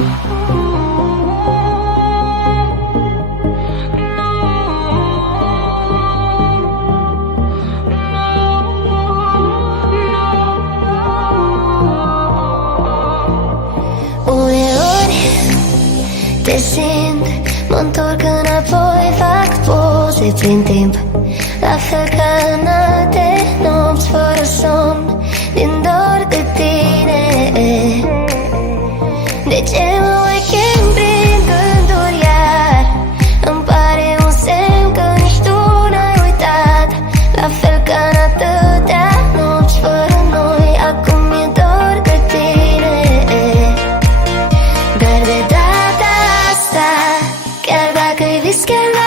Te simt, mă întorc înapoi, fac poze prin timp, la fel ca în alte nopți fără somn, din dor de tine. De ce mă weekend prin gânduri iar? Îmi pare un semn că nici tu n-ai uitat, la fel ca în atâtea nopți fără noi, acum mi-e dor de tine. Dar de data asta, chiar dacă-i vis, chiar